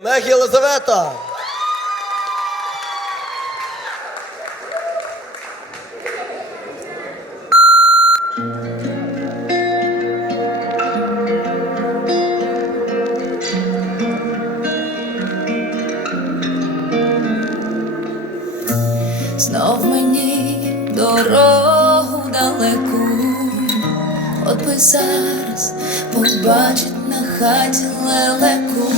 Мех Єлизавета. Знов мені дорогу далеку, от би зараз побачить на хаті лелеку,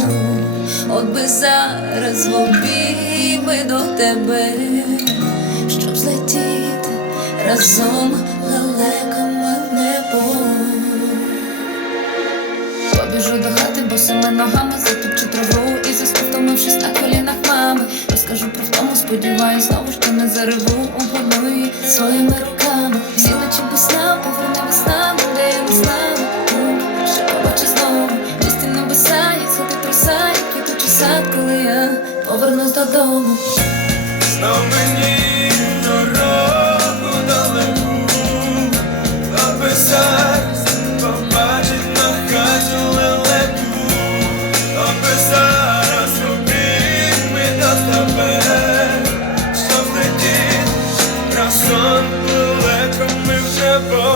от би зараз в обійми до тебе, щоб злетіти разом лелеками в небо. Побіжу до хати, босими ногами затопчу траву і засну, втомившись на колінах мами. Розкажу про втому, сподіваюсь, знову що не зареву, обгорну її своїми руками. Всі ночі без сна, поверне коли я повернусь додому. Знов мені дорогу далеку, аби зараз побачить на хаті лелеку, аби зараз обійми до тебе, разом лелеками в небо.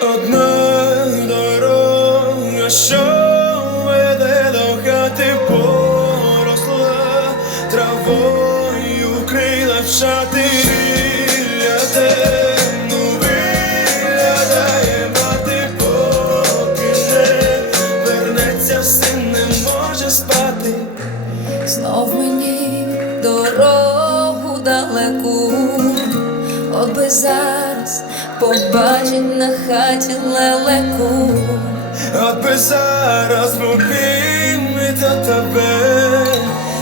Одна дорога, що шати темну виглядає мати, поки не вернеться, син не може спати. Знов мені дорогу далеку, от би зараз побачить на хаті лелеку. От би зараз обійми до тебе,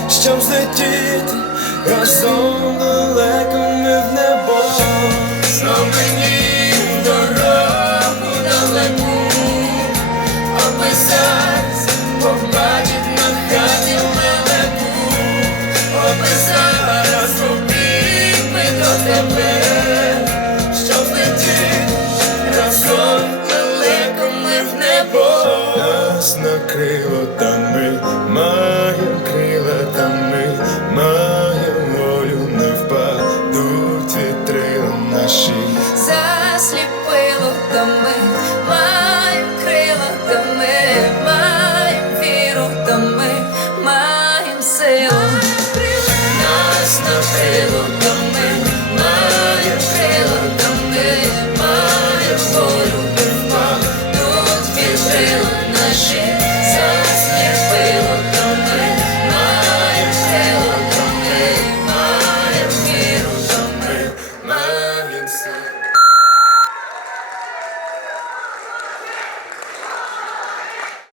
щоб злетіти разом далекими в небо. Знов мені дорогу далеку, зараз побачить на хаті от би зараз обійми до тебе, щоб злетіти разом лелеками в небо. Нас накрило там наші засліпило та ми. Маєм крила, та ми. Маєм віру, та ми. Маєм силу, нас навчило.